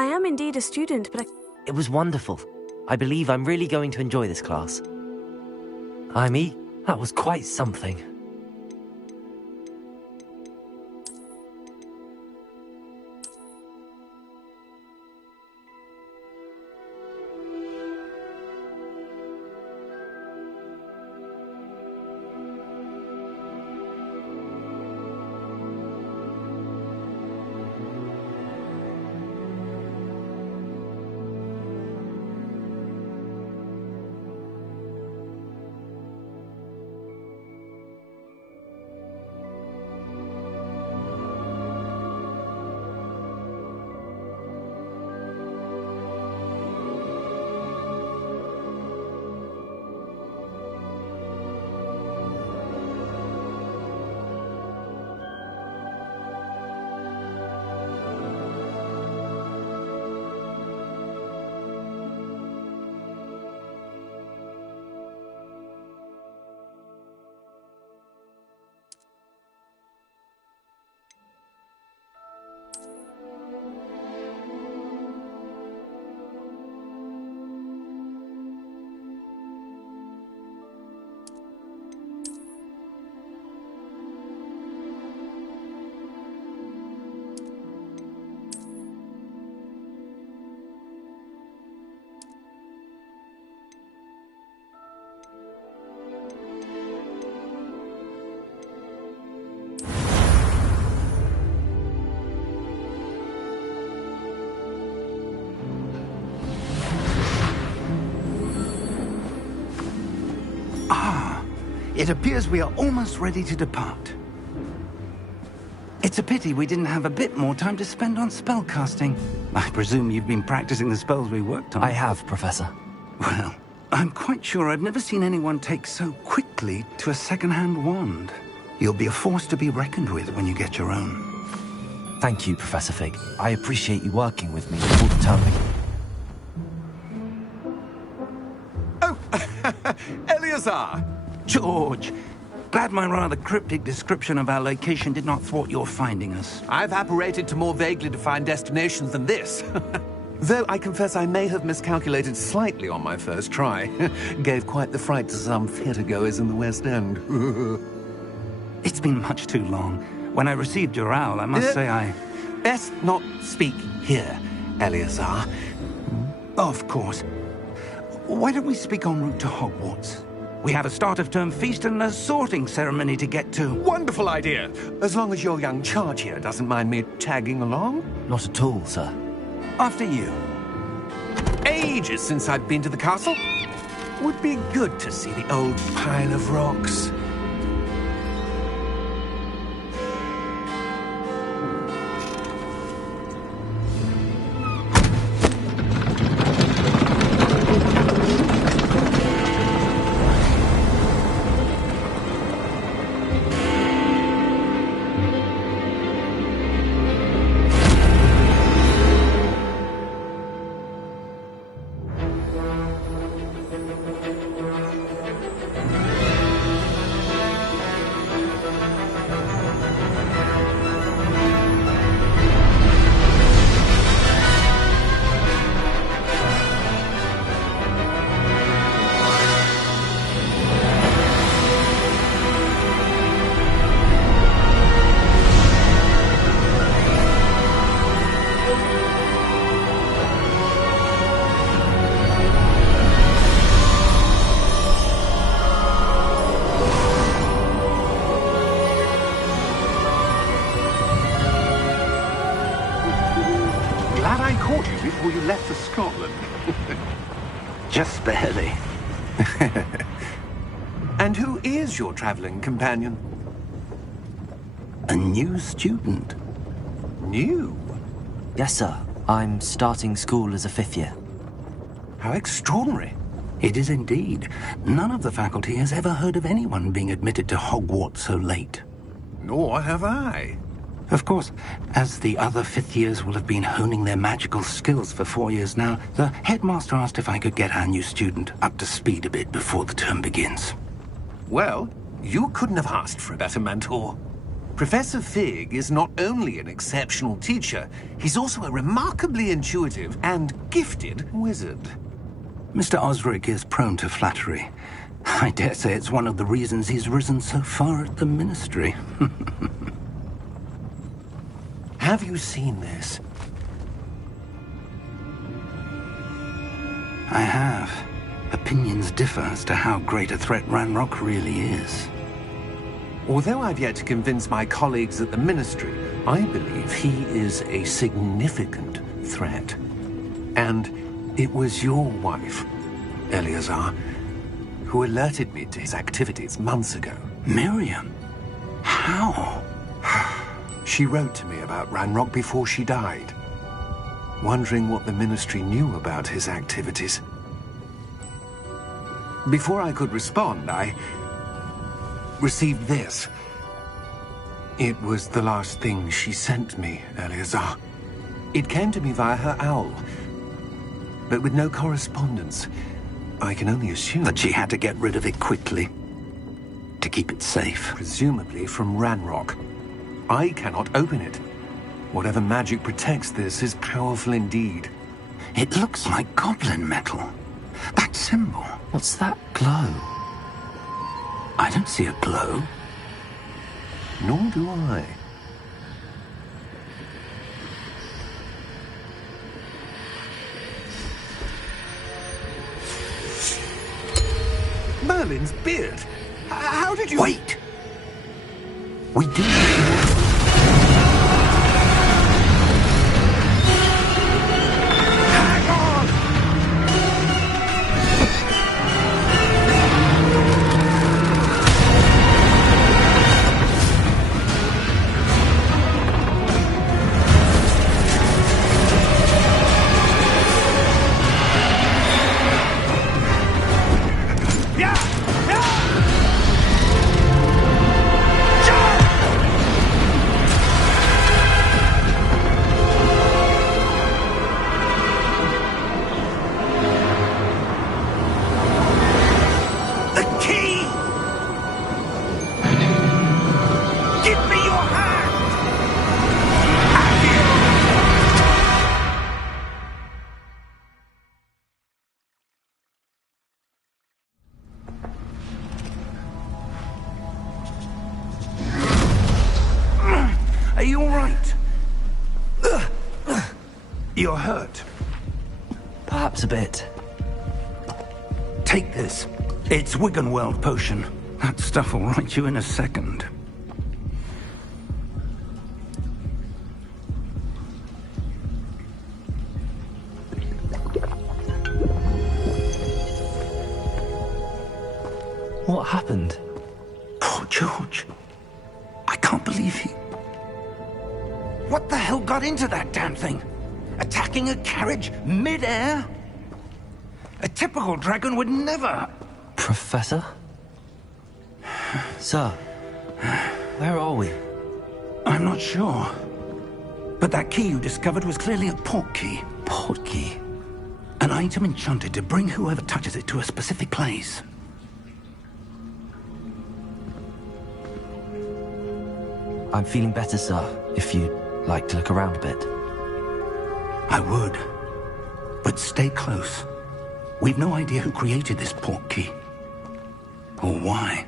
I am indeed a student, but It was wonderful. I believe I'm really going to enjoy this class. That was quite something. It appears we are almost ready to depart. It's a pity we didn't have a bit more time to spend on spellcasting. I presume you've been practicing the spells we worked on. I have, Professor. Well, I'm quite sure I've never seen anyone take so quickly to a second-hand wand. You'll be a force to be reckoned with when you get your own. Thank you, Professor Fig. I appreciate you working with me before the term begins. Oh, Eleazar! George, glad my rather cryptic description of our location did not thwart your finding us. I've apparated to more vaguely defined destinations than this. Though I confess I may have miscalculated slightly on my first try. Gave quite the fright to some theatre-goers in the West End. It's been much too long. When I received your owl, I must say I... Best not speak here, Eleazar. Of course. Why don't we speak en route to Hogwarts? We have a start-of-term feast and a sorting ceremony to get to. Wonderful idea! As long as your young charge here doesn't mind me tagging along. Not at all, sir. After you. Ages since I've been to the castle. Would be good to see the old pile of rocks. Before you left for Scotland. Just barely. And who is your traveling companion? A new student. New? Yes, sir. I'm starting school as a 5th year. How extraordinary. It is indeed. None of the faculty has ever heard of anyone being admitted to Hogwarts so late. Nor have I. Of course, as the other 5th years will have been honing their magical skills for 4 years now, the headmaster asked if I could get our new student up to speed a bit before the term begins. Well, you couldn't have asked for a better mentor. Professor Fig is not only an exceptional teacher, he's also a remarkably intuitive and gifted wizard. Mr. Osric is prone to flattery. I dare say it's one of the reasons he's risen so far at the Ministry. Have you seen this? I have. Opinions differ as to how great a threat Ranrock really is. Although I've yet to convince my colleagues at the Ministry, I believe he is a significant threat. And it was your wife, Eleazar, who alerted me to his activities months ago. Miriam? How? She wrote to me about Ranrock before she died, wondering what the Ministry knew about his activities. Before I could respond, I received this. It was the last thing she sent me, Eleazar. It came to me via her owl, but with no correspondence. I can only assume That she had to get rid of it quickly, to keep it safe. presumably from Ranrock. I cannot open it. Whatever magic protects this is powerful indeed. It looks like goblin metal. That symbol. What's that glow? I don't see a glow. Nor do I. Merlin's beard. How did you... Wait! We do... Hang on! The key! Give me your hand! Are you all right? You're hurt. Perhaps a bit. Take this. It's Wiggenweld potion. That stuff will right you in a second. What happened? Poor George. I can't believe he... What the hell got into that damn thing? Attacking a carriage mid-air? A typical dragon would never... Professor? Sir, where are we? I'm not sure. But that key you discovered was clearly a port key. Port key? An item enchanted to bring whoever touches it to a specific place. I'm feeling better, sir, if you'd like to look around a bit. I would. But stay close. We've no idea who created this port key. Or why.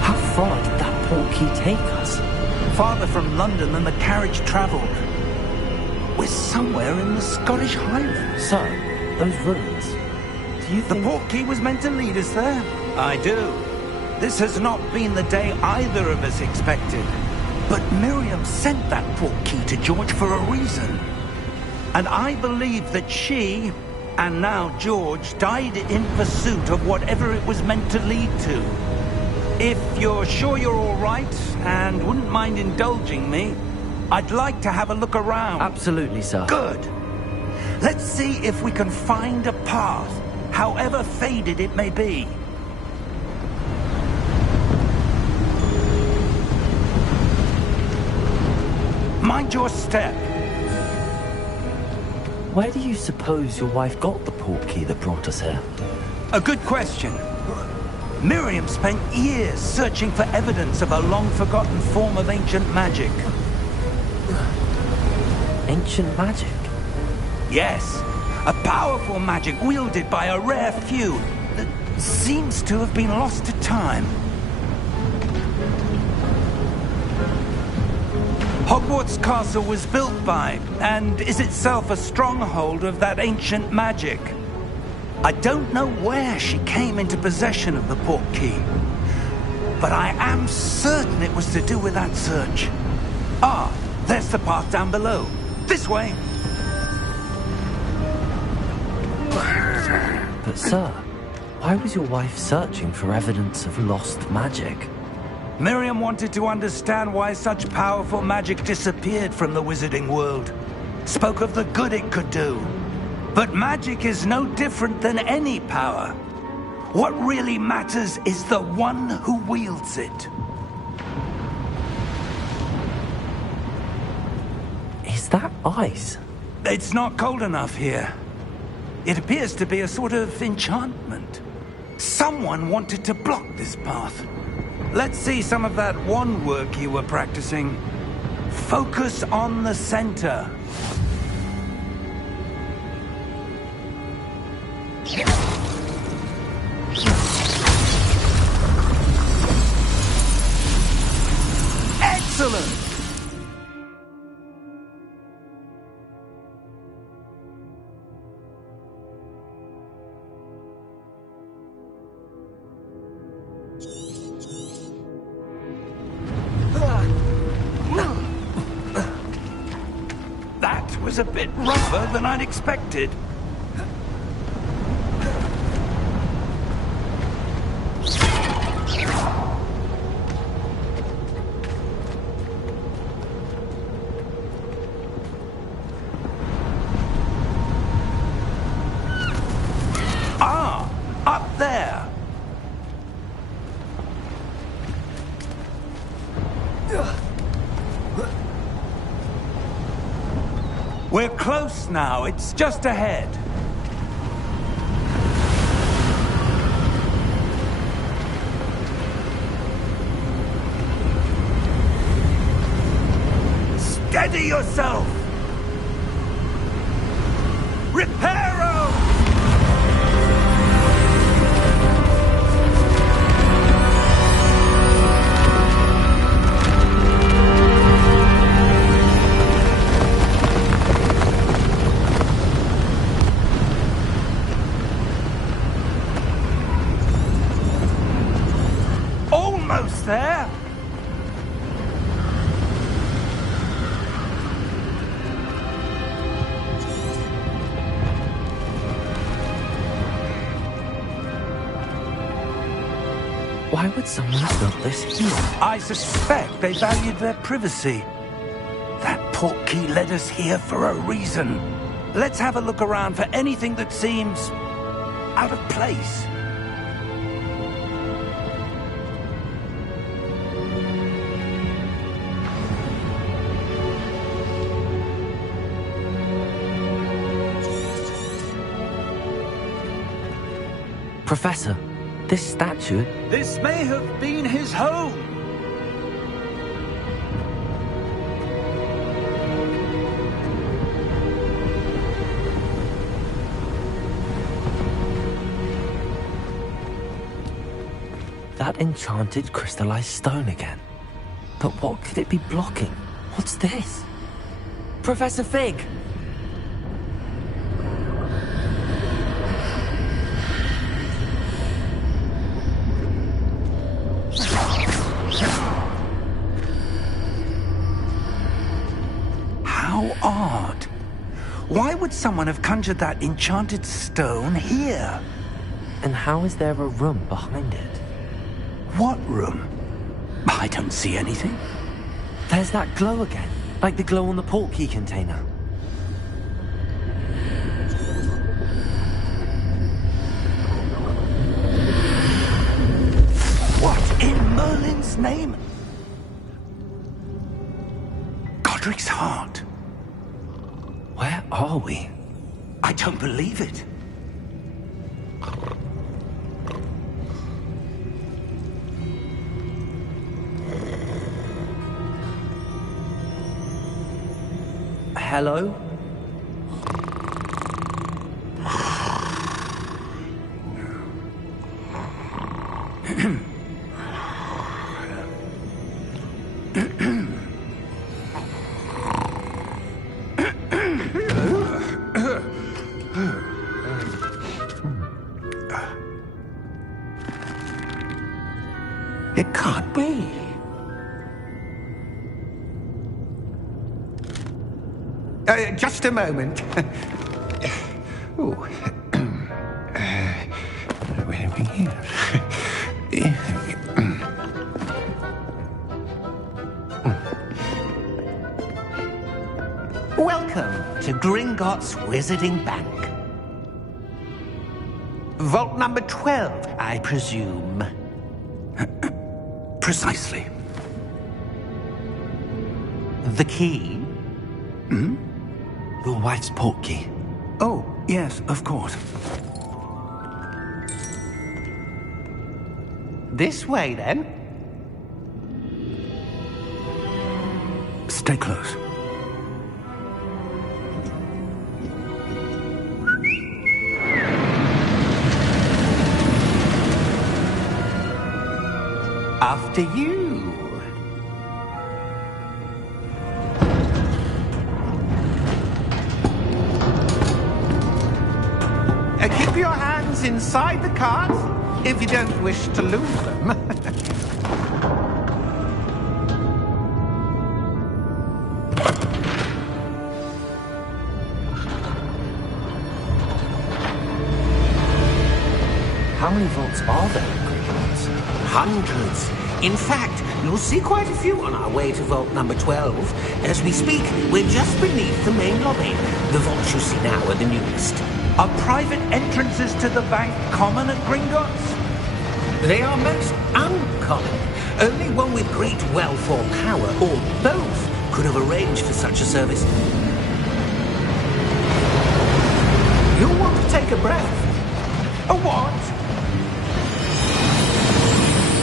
How far did that port key take us? Farther from London than the carriage travelled. We're somewhere in the Scottish Highlands. Sir, those ruins. Do you The think... port key was meant to lead us there? I do. This has not been the day either of us expected. But Miriam sent that port key to George for a reason. And I believe that she, and now George, died in pursuit of whatever it was meant to lead to. If you're sure you're all right, and wouldn't mind indulging me, I'd like to have a look around. Absolutely, sir. Good. Let's see if we can find a path, however faded it may be. Mind your step. Where do you suppose your wife got the portkey that brought us here? A good question. Miriam spent years searching for evidence of a long-forgotten form of ancient magic. Ancient magic? Yes, a powerful magic wielded by a rare few that seems to have been lost to time. Hogwarts Castle was built by, and is itself a stronghold of that ancient magic. I don't know where she came into possession of the portkey, but I am certain it was to do with that search. Ah, there's the path down below. This way. But sir, why was your wife searching for evidence of lost magic? Miriam wanted to understand why such powerful magic disappeared from the wizarding world. Spoke of the good it could do. But magic is no different than any power. What really matters is the one who wields it. Is that ice? It's not cold enough here. It appears to be a sort of enchantment. Someone wanted to block this path. Let's see some of that wand work you were practicing. Focus on the center. Excellent! That was a bit rougher than I'd expected. Ah, up there. We're close now. It's just ahead. Steady yourself! Reparo! Almost there! Why would someone have built this here? I suspect they valued their privacy. That portkey led us here for a reason. Let's have a look around for anything that seems out of place. Professor, this statue... This may have been his home. That enchanted crystallized stone again. But what could it be blocking? What's this? Professor Fig! How odd. Why would someone have conjured that enchanted stone here? And how is there a room behind it? What room? I don't see anything. There's that glow again, like the glow on the portkey container. What in Merlin's name? Godric's are we? I don't believe it. Hello? It can't be. Just a moment. Ooh. Where are we here? Welcome to Gringotts Wizarding Bank. Vault number 12, I presume. Precisely. The key? Your wife's portkey. Oh, yes, of course. This way, then. Stay close. After you. Keep your hands inside the cart if you don't wish to lose them. How many vaults are there in Gringotts? Hundreds. In fact, you'll see quite a few on our way to vault number 12. As we speak, we're just beneath the main lobby. The vaults you see now are the newest. Are private entrances to the bank common at Gringotts? They are most uncommon. Only one with great wealth or power, or both, could have arranged for such a service. You'll want to take a breath. A what?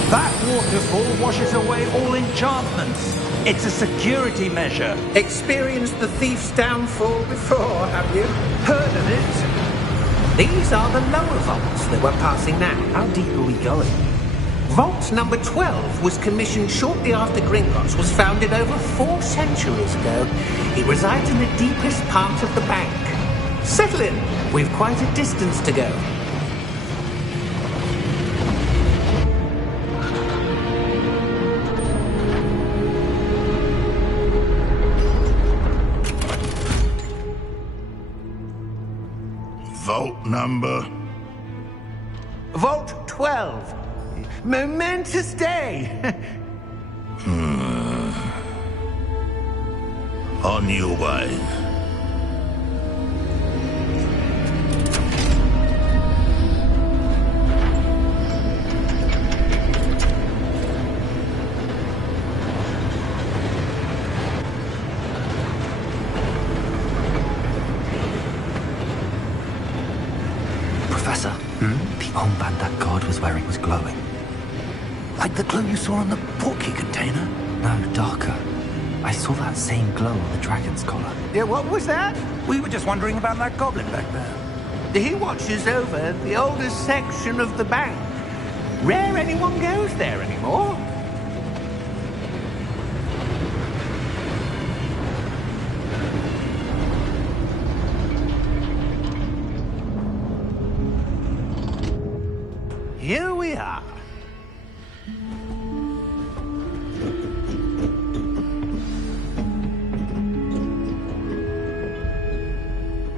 That waterfall washes away all enchantments. It's a security measure. Experienced the thief's downfall before, have you? Heard of it? These are the lower vaults that we're passing now. How deep are we going? Vault number 12 was commissioned shortly after Gringotts was founded over 4 centuries ago. It resides in the deepest part of the bank. Settle in. We've quite a distance to go. Vault number? Vault 12. Momentous day. On your way. Professor, the armband that guard was wearing was glowing. Like the glow you saw on the portkey container? No, darker. I saw that same glow on the dragon's collar. Yeah, what was that? We were just wondering about that goblin back there. He watches over the oldest section of the bank. Rare anyone goes there anymore. Here we are.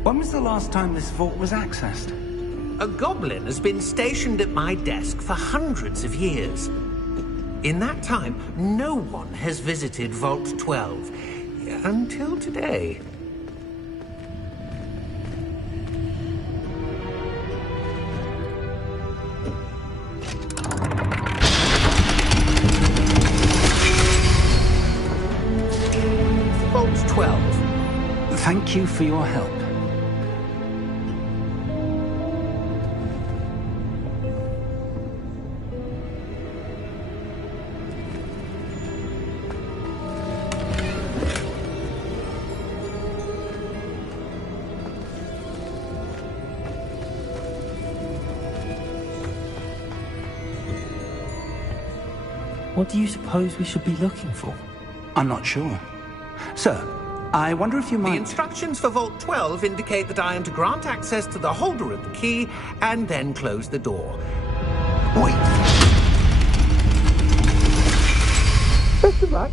When was the last time this vault was accessed? A goblin has been stationed at my desk for hundreds of years. In that time, no one has visited Vault 12. Until today. Vault 12. Thank you for your help. What do you suppose we should be looking for? I'm not sure. Sir, I wonder if you The might... instructions for Vault 12 indicate that I am to grant access to the holder of the key and then close the door. Wait! Best of luck.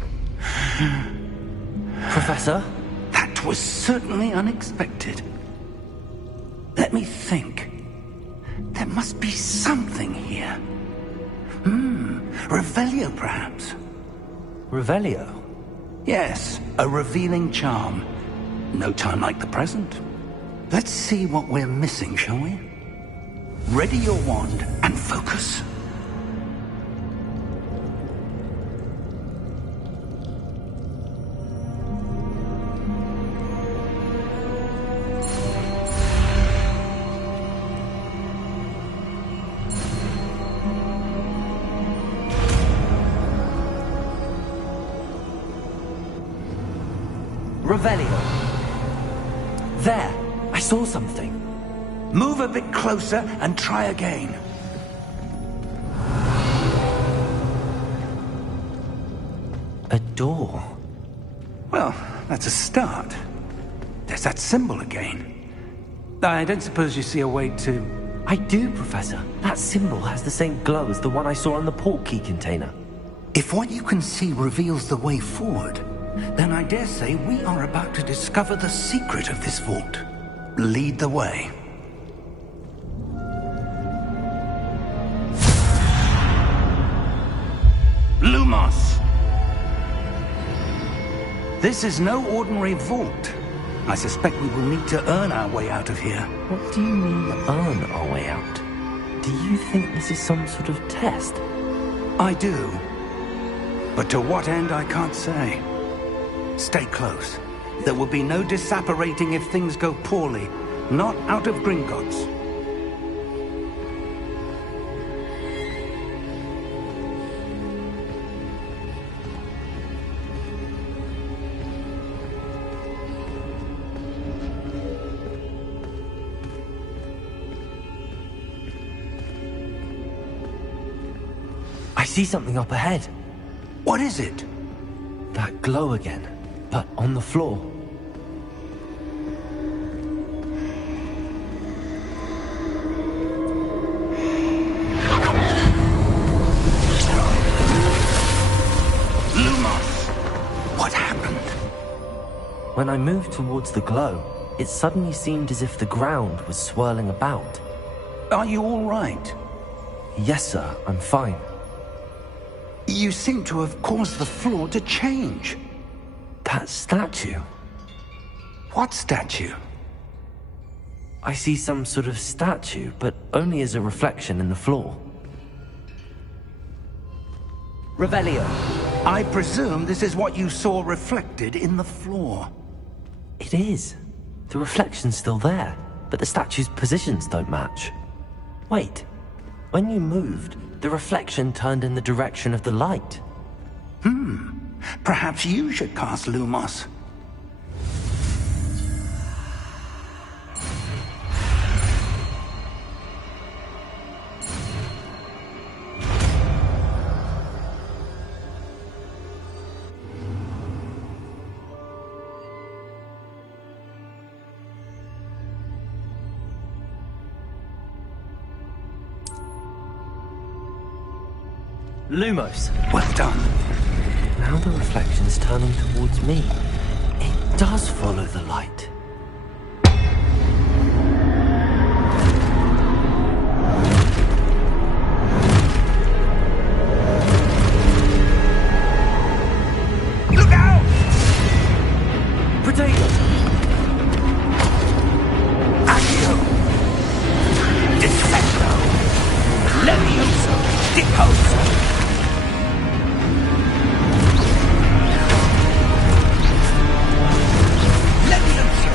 Professor? That was certainly unexpected. Let me think. There must be something here. Revelio, perhaps? Revelio? Yes, a revealing charm. No time like the present. Let's see what we're missing, shall we? Ready your wand and focus. Revelio. There! I saw something. Move a bit closer and try again. A door. Well, that's a start. There's that symbol again. I don't suppose you see a way to... I do, Professor. That symbol has the same glow as the one I saw on the port key container. If what you can see reveals the way forward, then I dare say we are about to discover the secret of this vault. Lead the way. Lumos! This is no ordinary vault. I suspect we will need to earn our way out of here. What do you mean, earn our way out? Do you think this is some sort of test? I do. But to what end, I can't say. Stay close. There will be no disapparating if things go poorly. Not out of Gringotts. I see something up ahead. What is it? That glow again, but on the floor. Lumos! What happened? When I moved towards the glow, it suddenly seemed as if the ground was swirling about. Are you all right? Yes, sir, I'm fine. You seem to have caused the floor to change. That statue. What statue? I see some sort of statue, but only as a reflection in the floor. Revelio. I presume this is what you saw reflected in the floor. It is. The reflection's still there, but the statue's positions don't match. Wait. When you moved, the reflection turned in the direction of the light. Perhaps you should cast Lumos. Lumos. Well done. Now the reflection's turning towards me. It does follow the light. Look out! Potato! Accio! Defecto! Levioso! Deposo! Levioso!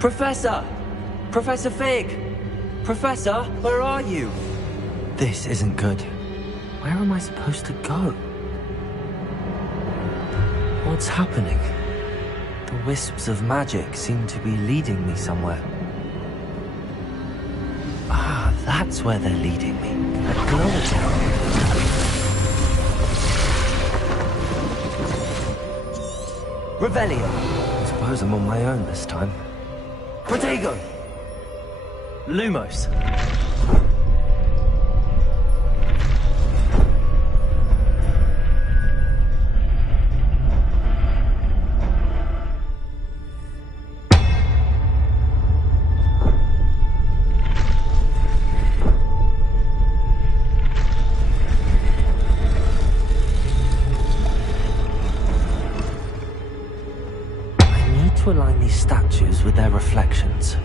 Professor! Professor Fig! Professor, where are you? This isn't good. Where am I supposed to go? What's happening? The wisps of magic seem to be leading me somewhere. Ah, that's where they're leading me. Acknowledge. Revelio. I suppose I'm on my own this time. Protego! Lumos. To align these statues with their reflections.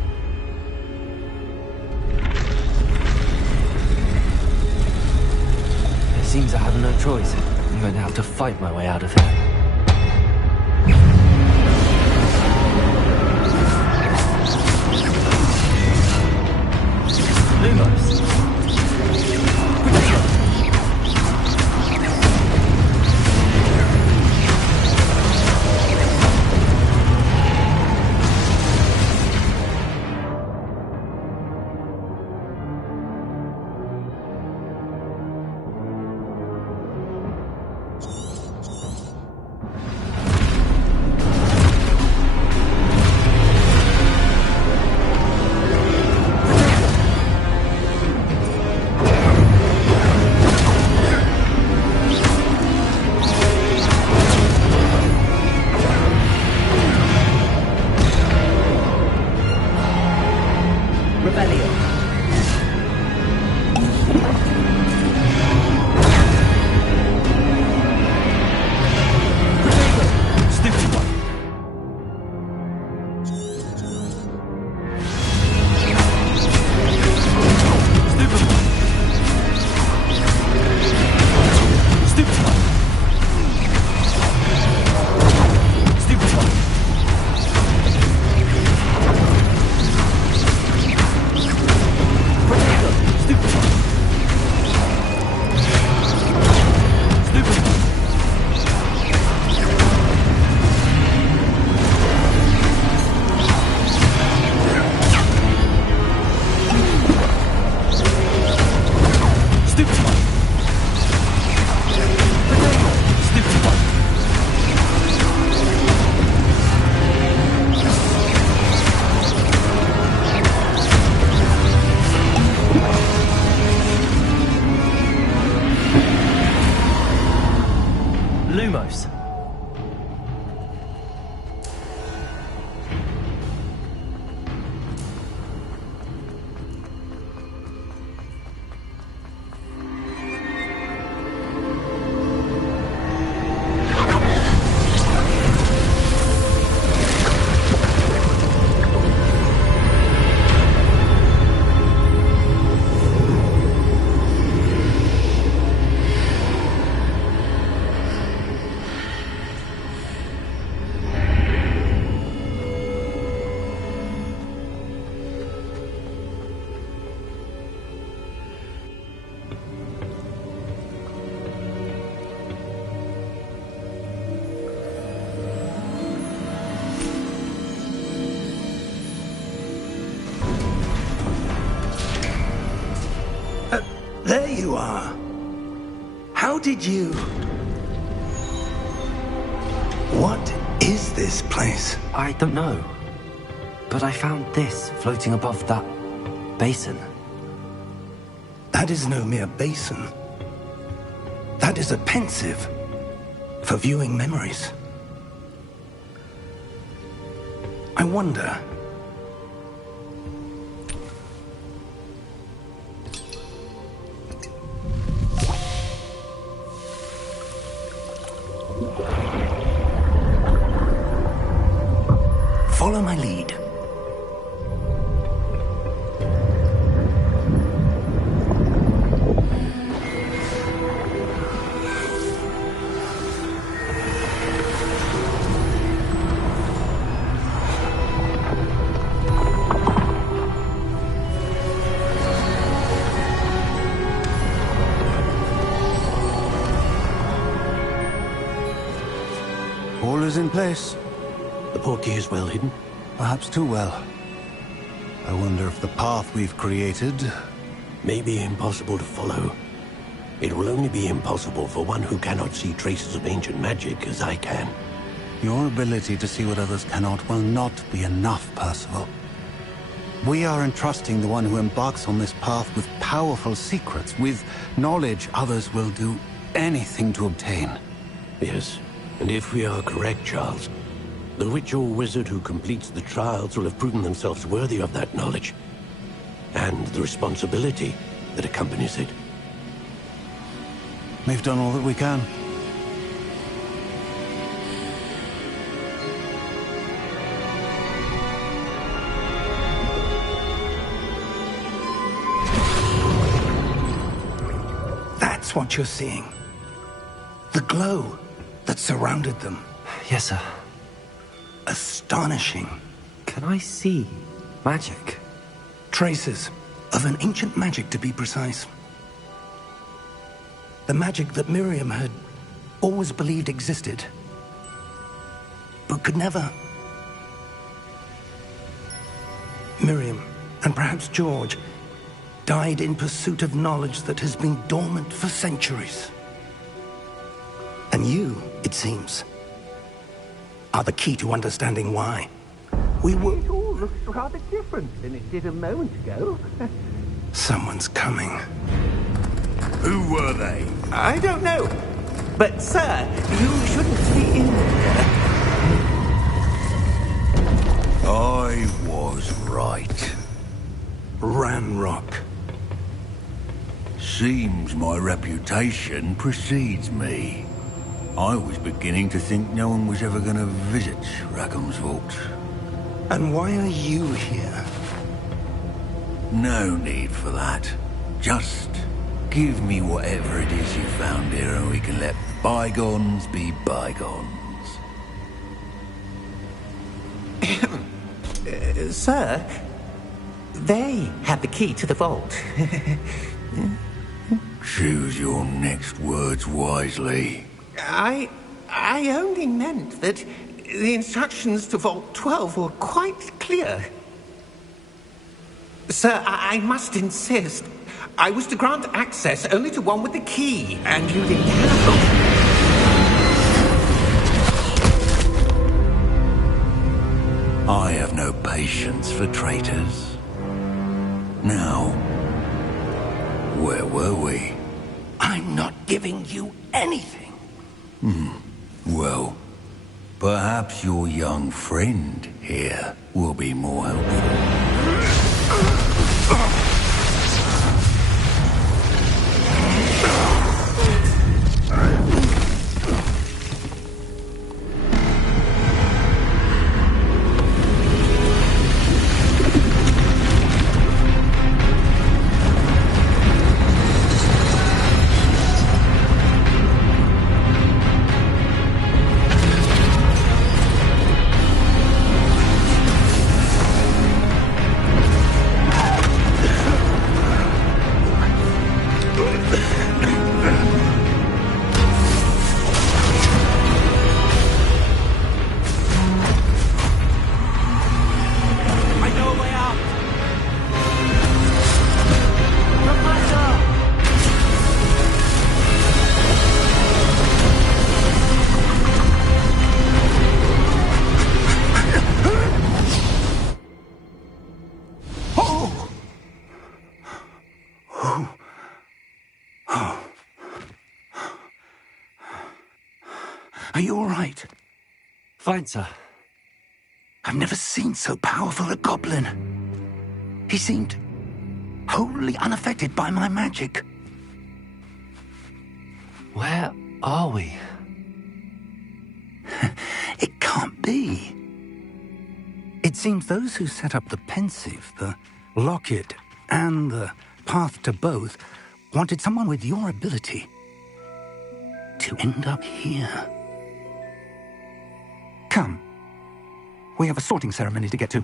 It seems I have no choice. I'm going to have to fight my way out of here. Lumos. Lumos. There you are. How did you... What is this place? I don't know. But I found this floating above that basin. That is no mere basin. That is a pensive for viewing memories. I wonder... Follow my lead. is in place. The portkey is well hidden? Perhaps too well. I wonder if the path we've created... may be impossible to follow. It will only be impossible for one who cannot see traces of ancient magic as I can. Your ability to see what others cannot will not be enough, Percival. We are entrusting the one who embarks on this path with powerful secrets, with knowledge others will do anything to obtain. Yes, and if we are correct, Charles, the witch or wizard who completes the trials will have proven themselves worthy of that knowledge, and the responsibility that accompanies it. We've done all that we can. That's what you're seeing. The glow that surrounded them. Yes, sir. Astonishing. Can I see magic? Traces of an ancient magic, to be precise. The magic that Miriam had always believed existed, but could never. Miriam, and perhaps George, died in pursuit of knowledge that has been dormant for centuries. And you, it seems, are the key to understanding why. We were... It all looks rather different than it did a moment ago. Someone's coming. Who were they? I don't know. But, sir, you shouldn't be in here. I was right. Ranrock. Seems my reputation precedes me. I was beginning to think no one was ever going to visit Rackham's Vault. And why are you here? No need for that. Just give me whatever it is you found here and we can let bygones be bygones. Sir, they have the key to the vault. Choose your next words wisely. I only meant that the instructions to Vault 12 were quite clear. Sir, I must insist. I was to grant access only to one with the key, and you didn't have I have no patience for traitors. Now, where were we? I'm not giving you anything. Well, perhaps your young friend here will be more helpful. Are you all right? Fine, sir. I've never seen so powerful a goblin. He seemed wholly unaffected by my magic. Where are we? It can't be. It seems those who set up the pensive, the locket, and the path to both wanted someone with your ability to end up here. Come. We have a sorting ceremony to get to.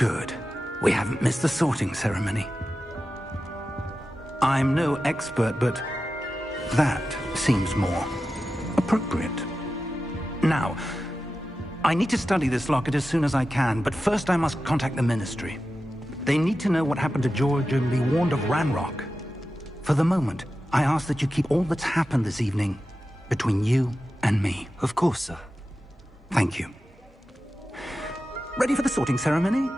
Good. We haven't missed the sorting ceremony. I'm no expert, but that seems more appropriate. Now, I need to study this locket as soon as I can, but first I must contact the Ministry. They need to know what happened to George and be warned of Ranrock. For the moment, I ask that you keep all that's happened this evening between you and me. Of course, sir. Thank you. Ready for the sorting ceremony?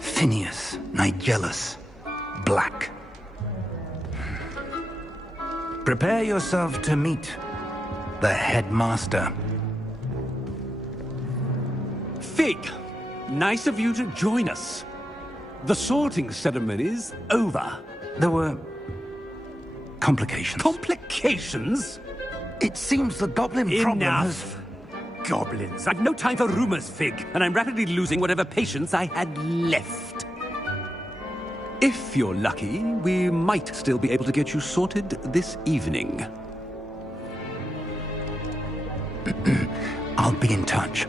Phineas, Nigellus, Black. Prepare yourself to meet the headmaster. Fig, nice of you to join us. The sorting ceremony's over. There were complications. Complications? It seems the goblin problem has... Enough! Goblins. I've no time for rumors, Fig, and I'm rapidly losing whatever patience I had left. If you're lucky, we might still be able to get you sorted this evening. I'll be in touch.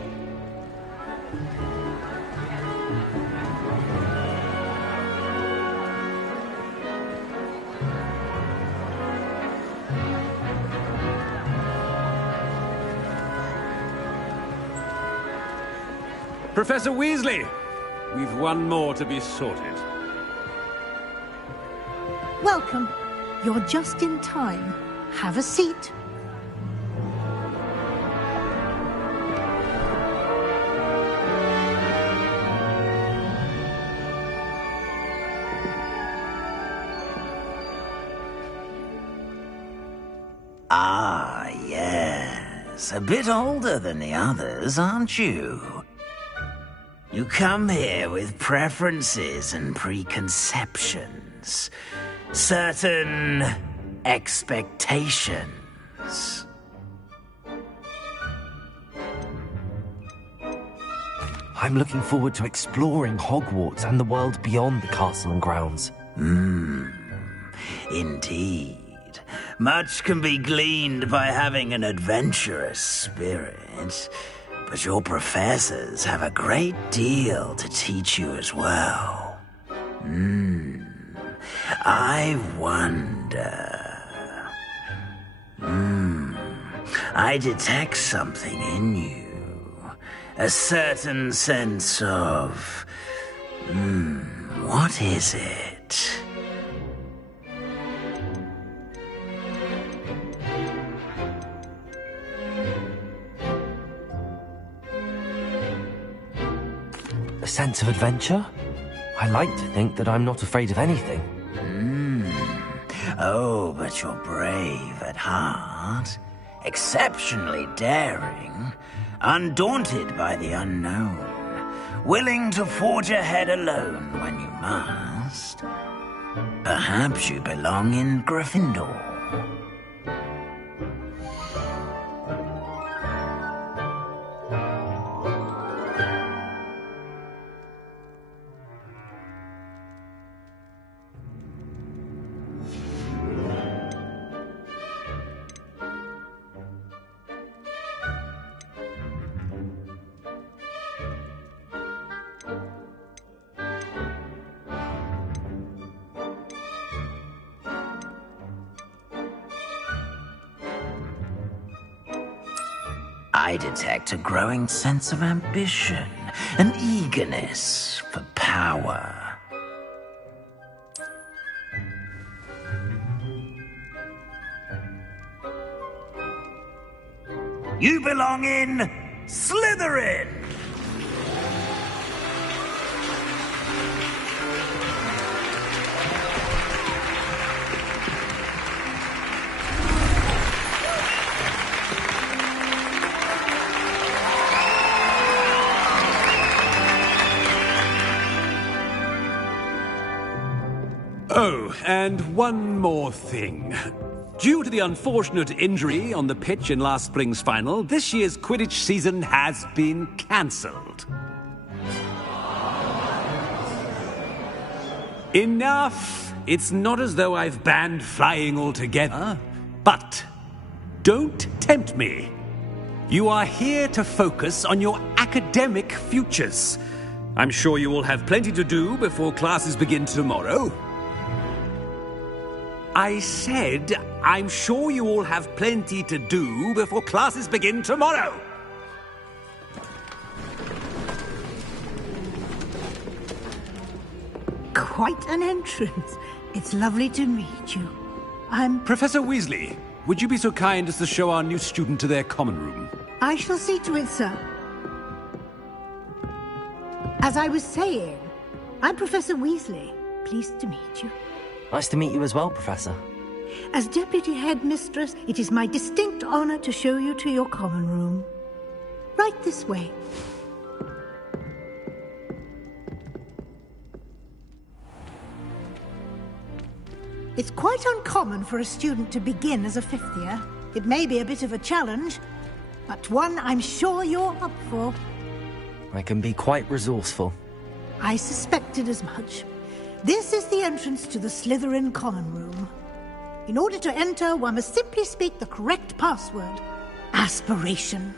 Professor Weasley, we've one more to be sorted. Welcome. You're just in time. Have a seat. Ah, yes. A bit older than the others, aren't you? You come here with preferences and preconceptions. Certain expectations. I'm looking forward to exploring Hogwarts and the world beyond the castle and grounds. Indeed. Much can be gleaned by having an adventurous spirit, but your professors have a great deal to teach you as well. I wonder... I detect something in you. A certain sense of... what is it? A sense of adventure? I like to think that I'm not afraid of anything. Oh, but you're brave at heart. Exceptionally daring. Undaunted by the unknown. Willing to forge ahead alone when you must. Perhaps you belong in Gryffindor. I detect a growing sense of ambition, an eagerness for power. You belong in Slytherin! Oh, and one more thing. Due to the unfortunate injury on the pitch in last spring's final, this year's Quidditch season has been cancelled. Enough! It's not as though I've banned flying altogether, but don't tempt me. You are here to focus on your academic futures. I'm sure you will have plenty to do before classes begin tomorrow. I said, I'm sure you all have plenty to do before classes begin tomorrow. Quite an entrance. It's lovely to meet you. Professor Weasley, would you be so kind as to show our new student to their common room? I shall see to it, sir. As I was saying, I'm Professor Weasley. Pleased to meet you. Nice to meet you as well, Professor. As Deputy Headmistress, it is my distinct honor to show you to your common room. Right this way. It's quite uncommon for a student to begin as a fifth year. It may be a bit of a challenge, but one I'm sure you're up for. I can be quite resourceful. I suspected as much. This is the entrance to the Slytherin common room. In order to enter, one must simply speak the correct password. Aspiration.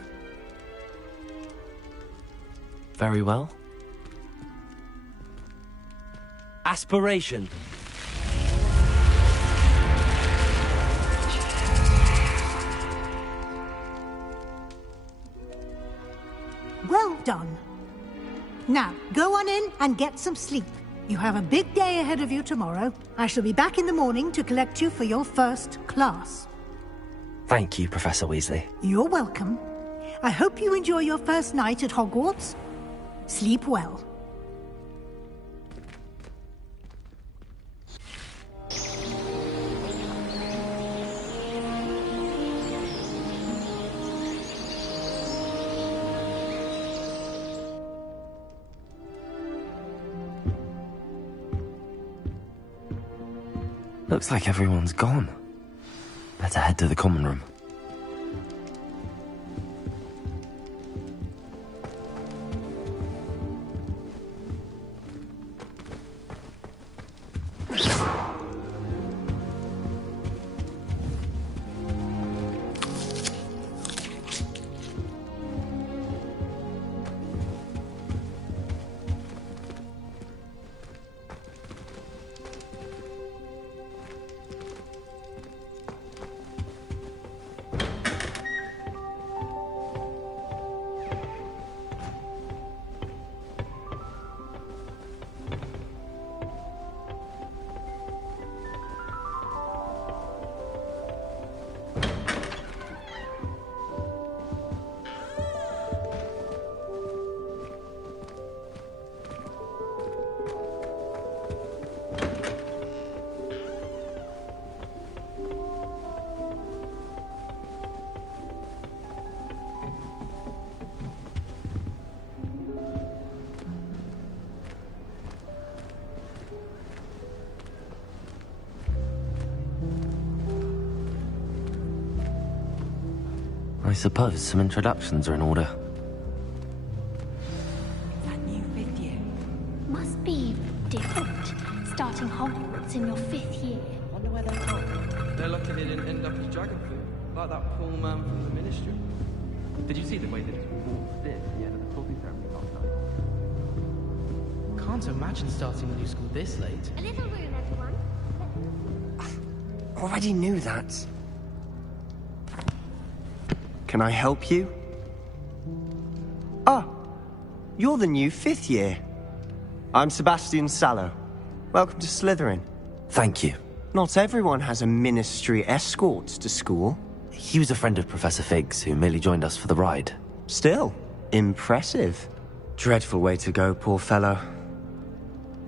Very well. Aspiration. Well done. Now, go on in and get some sleep. You have a big day ahead of you tomorrow. I shall be back in the morning to collect you for your first class. Thank you, Professor Weasley. You're welcome. I hope you enjoy your first night at Hogwarts. Sleep well. Looks like everyone's gone. Better head to the common room. I suppose some introductions are in order. That new fifth year must be different, starting Hogwarts in your fifth year. Wonder where they're from. They're lucky they didn't end up as dragon food, like that poor man from the Ministry. Did you see the way that he walked in at the end of the clothing ceremony last night? Can't imagine starting a new school this late. A little room, everyone. Already knew that. Can I help you? Ah, you're the new fifth year. I'm Sebastian Sallow. Welcome to Slytherin. Thank you. Not everyone has a ministry escort to school. He was a friend of Professor Fig's who merely joined us for the ride. Still, impressive. Dreadful way to go, poor fellow.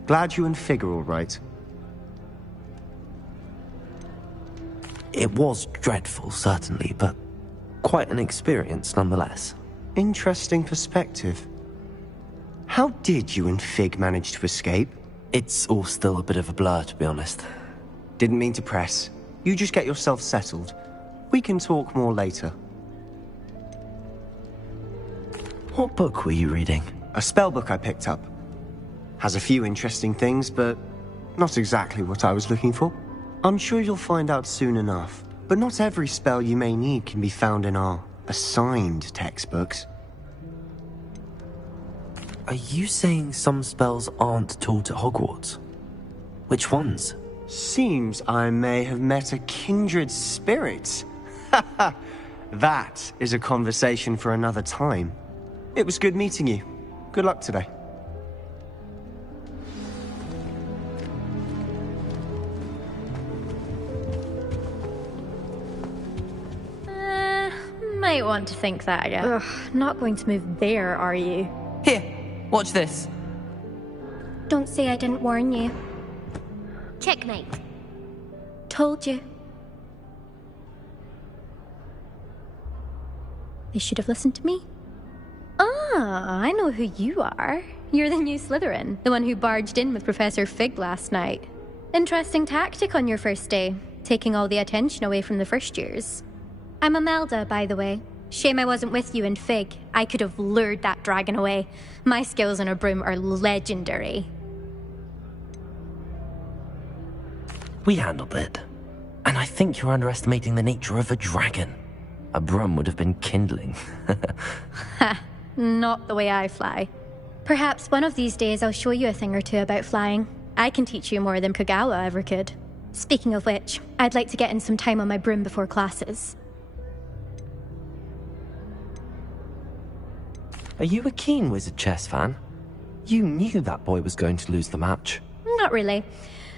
Glad you and Fig are all right. It was dreadful, certainly, but quite an experience nonetheless. Interesting perspective. How did you and Fig manage to escape? It's all still a bit of a blur, to be honest. Didn't mean to press. You just get yourself settled. We can talk more later. What book were you reading? A spell book I picked up. Has a few interesting things, but not exactly what I was looking for. I'm sure you'll find out soon enough. But not every spell you may need can be found in our assigned textbooks. Are you saying some spells aren't taught at Hogwarts? Which ones? Seems I may have met a kindred spirit. That is a conversation for another time. It was good meeting you. Good luck today. Might want to think that again. Ugh, not going to move there, are you? Here, watch this. Don't say I didn't warn you. Checkmate. Told you. They should have listened to me. Ah, I know who you are. You're the new Slytherin, the one who barged in with Professor Fig last night. Interesting tactic on your first day, taking all the attention away from the first years. I'm Imelda, by the way. Shame I wasn't with you in Fig. I could have lured that dragon away. My skills on a broom are legendary. We handled it. And I think you're underestimating the nature of a dragon. A broom would have been kindling. Ha, not the way I fly. Perhaps one of these days I'll show you a thing or two about flying. I can teach you more than Kagawa ever could. Speaking of which, I'd like to get in some time on my broom before classes. Are you a keen Wizard Chess fan? You knew that boy was going to lose the match. Not really.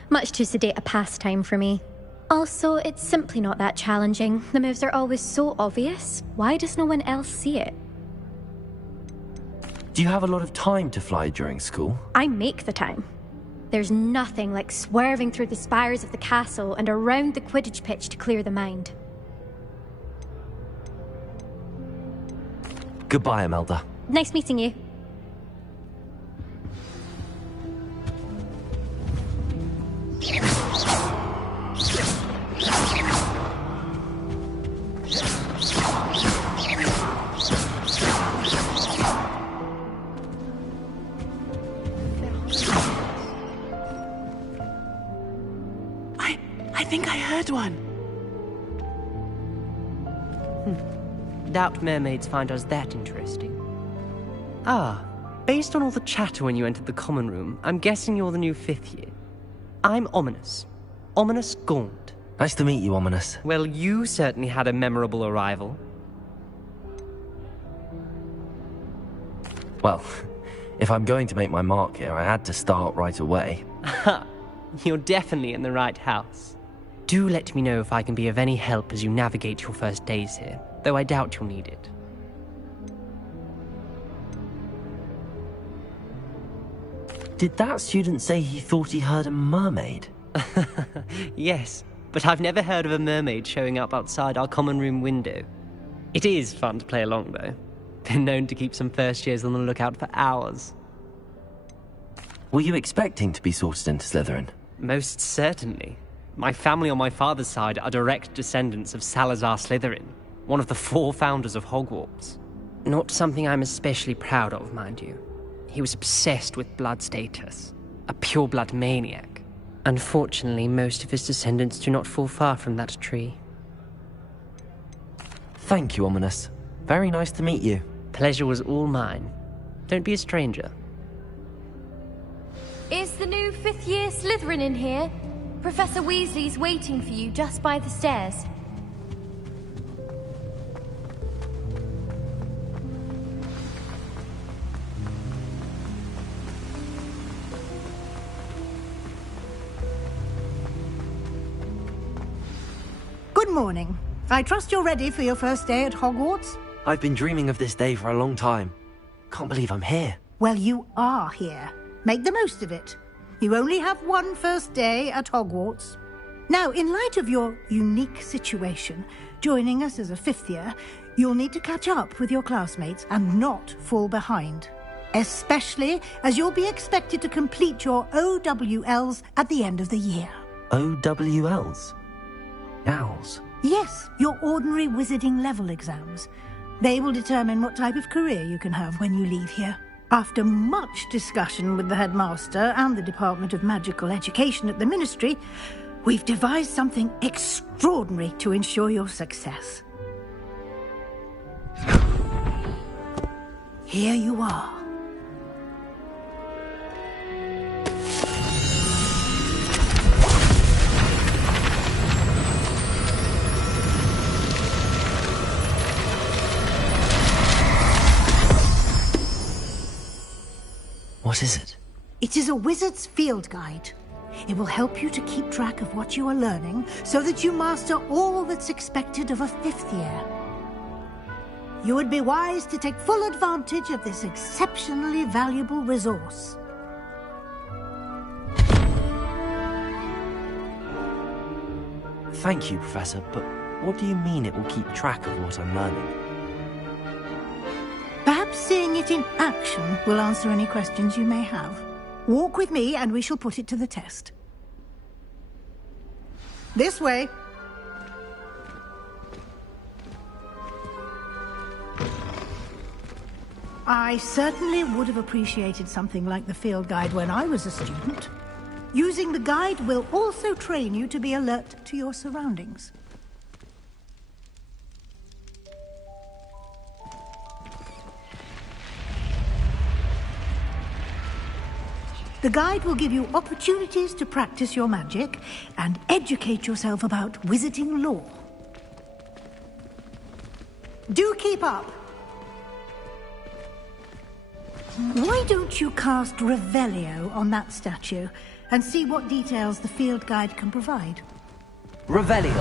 Much too sedate a pastime for me. Also, it's simply not that challenging. The moves are always so obvious. Why does no one else see it? Do you have a lot of time to fly during school? I make the time. There's nothing like swerving through the spires of the castle and around the Quidditch pitch to clear the mind. Goodbye, Imelda. Nice meeting you. I think I heard one. Doubt mermaids find us that interesting. Ah, based on all the chatter when you entered the common room, I'm guessing you're the new 5th year. I'm Ominous. Ominous Gaunt. Nice to meet you, Ominous. Well, you certainly had a memorable arrival. Well, if I'm going to make my mark here, I had to start right away. Ha! You're definitely in the right house. Do let me know if I can be of any help as you navigate your first days here, though I doubt you'll need it. Did that student say he thought he heard a mermaid? Yes, but I've never heard of a mermaid showing up outside our common room window. It is fun to play along, though. Been known to keep some first years on the lookout for hours. Were you expecting to be sorted into Slytherin? Most certainly. My family on my father's side are direct descendants of Salazar Slytherin, one of the 4 founders of Hogwarts. Not something I'm especially proud of, mind you. He was obsessed with blood status, a pure-blood maniac. Unfortunately, most of his descendants do not fall far from that tree. Thank you, Ominous. Very nice to meet you. Pleasure was all mine. Don't be a stranger. Is the new 5th year Slytherin in here? Professor Weasley's waiting for you just by the stairs. Good morning. I trust you're ready for your first day at Hogwarts? I've been dreaming of this day for a long time. Can't believe I'm here. Well, you are here. Make the most of it. You only have one first day at Hogwarts. Now, in light of your unique situation, joining us as a 5th year, you'll need to catch up with your classmates and not fall behind. Especially as you'll be expected to complete your OWLs at the end of the year. OWLs? Owls? Yes, your ordinary wizarding level exams. They will determine what type of career you can have when you leave here. After much discussion with the headmaster and the Department of Magical Education at the Ministry, we've devised something extraordinary to ensure your success. Here you are. What is it? It is a wizard's field guide. It will help you to keep track of what you are learning so that you master all that's expected of a 5th year. You would be wise to take full advantage of this exceptionally valuable resource. Thank you, Professor, but what do you mean it will keep track of what I'm learning? Perhaps seeing it in action will answer any questions you may have. Walk with me and we shall put it to the test. This way. I certainly would have appreciated something like the field guide when I was a student. Using the guide will also train you to be alert to your surroundings. The guide will give you opportunities to practice your magic and educate yourself about wizarding lore. Do keep up! Why don't you cast Revelio on that statue and see what details the field guide can provide? Revelio.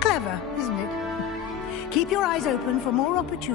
Clever, isn't it? Keep your eyes open for more opportunities.